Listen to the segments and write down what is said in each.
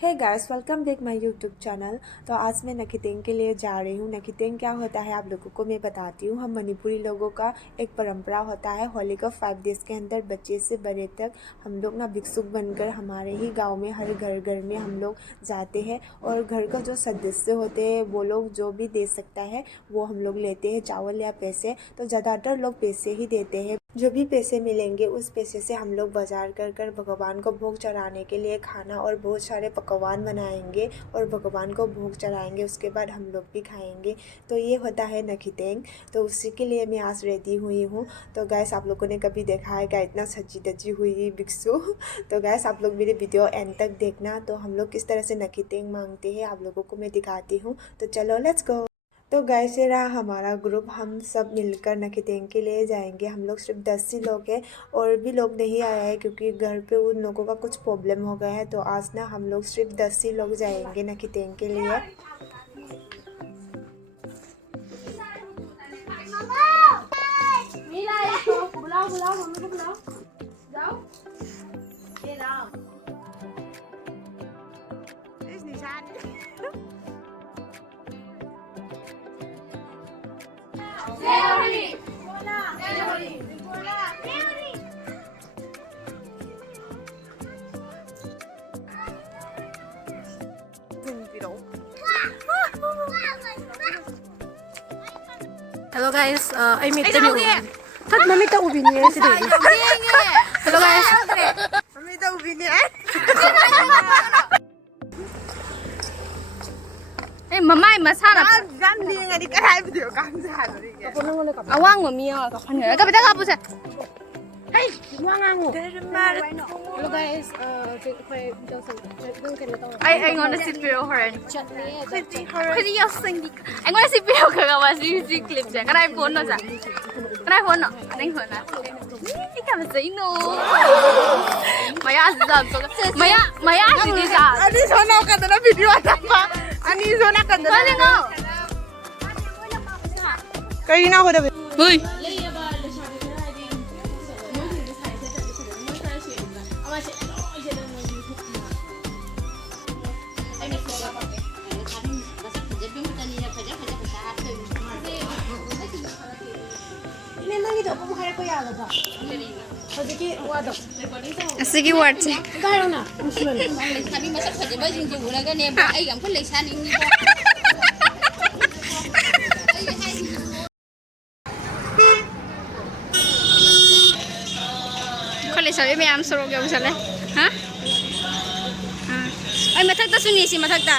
Hey guys, welcome back my YouTube channel. तो आज मैं नखितें के लिए जा रही हूँ। नखितें क्या होता है आप लोगों को मैं बताती हूँ। हम मणिपुरी लोगों का एक परंपरा होता है, होली का 5 डेज़ के अंदर बच्चे से बड़े तक हम लोग ना भिक्षुक बनकर हमारे ही गांव में हर घर घर में हम लोग जाते हैं और घर का जो सदस्य होते हैं वो लोग जो भी दे सकता है वो हम लोग लेते हैं, चावल या पैसे। तो ज़्यादातर लोग पैसे ही देते हैं। जो भी पैसे मिलेंगे उस पैसे से हम लोग बाजार कर भगवान को भोग चढ़ाने के लिए खाना और बहुत सारे पकवान बनाएंगे और भगवान को भोग चढ़ाएंगे। उसके बाद हम लोग भी खाएंगे। तो ये होता है नखितें। तो उसी के लिए मैं आज रेडी हुई हूँ। तो गैस आप लोगों ने कभी देखा है क्या इतना सजी धजी हुई भिक्षु? तो गैस आप लोग मेरे वीडियो एंड तक देखना। तो हम लोग किस तरह से नखितें मांगते हैं आप लोगों को मैं दिखाती हूँ। तो चलो लेट्स गो। तो गैस ये रहा हमारा ग्रुप। हम सब मिलकर नखितें के लिए जाएंगे। हम लोग सिर्फ 10 ही लोग हैं और भी लोग नहीं आया है क्योंकि घर पे उन लोगों का कुछ प्रॉब्लम हो गया है। तो आज ना हम लोग सिर्फ 10 ही लोग जाएंगे नखितें के लिए। Hello guys, I meet the new. Thật mà mình tao ubi niya si Dave. Hello guys. Mami daw bini Eh, mamay masana. Gan li nga di karay video kan sa ano rin. Awang mami ah, kapan nga. Kapita ka po sa. Hey, wangang mo. Hello guys, I'm gonna sit below her and chat me. Kasi yung singing. I'm gonna sit below ka nga mas music clip siya. Kanay phone na siya. Kanay phone na. Kanay phone na. Ikaw sa ino. Maya sa Maya si Disa. Ani sono ka na video apa? Ani sono ka na. Ano nga? Kayo na ako daw. Hoy. Sige, word check. Sabi masak saja baju yang jauh ni, ayam pun lesan ini. Kalau sabi may am sorok yung sala, ha? Ay mathagta suni si mathagta.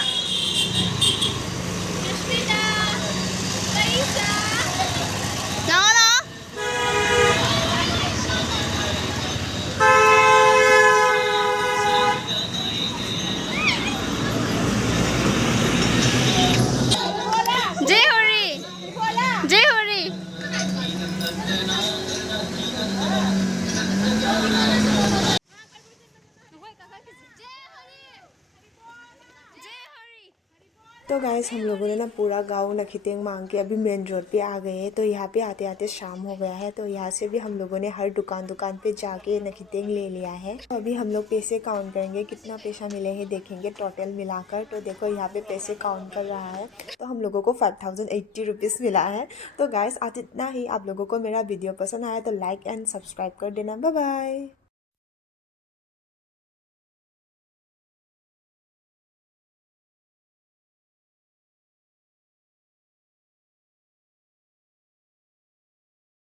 तो guys हम लोगों ने ना पूरा गांव नखितें मांग के अभी मेन रोड पे आ गए हैं। तो यहाँ पे आते आते शाम हो गया है। तो यहाँ से भी हम लोगों ने हर दुकान पे जाके नखितें ले लिया है। तो अभी हम लोग पैसे काउंट करेंगे, कितना पैसा मिले हैं देखेंगे टोटल मिलाकर। तो देखो यहाँ पे पैसे काउंट कर रहा है। तो हम लोगों को 5080 रुपीज़ मिला है। तो गाइस आज इतना ही। आप लोगों को मेरा वीडियो पसंद आया तो लाइक एंड सब्सक्राइब कर देना। Bye bye.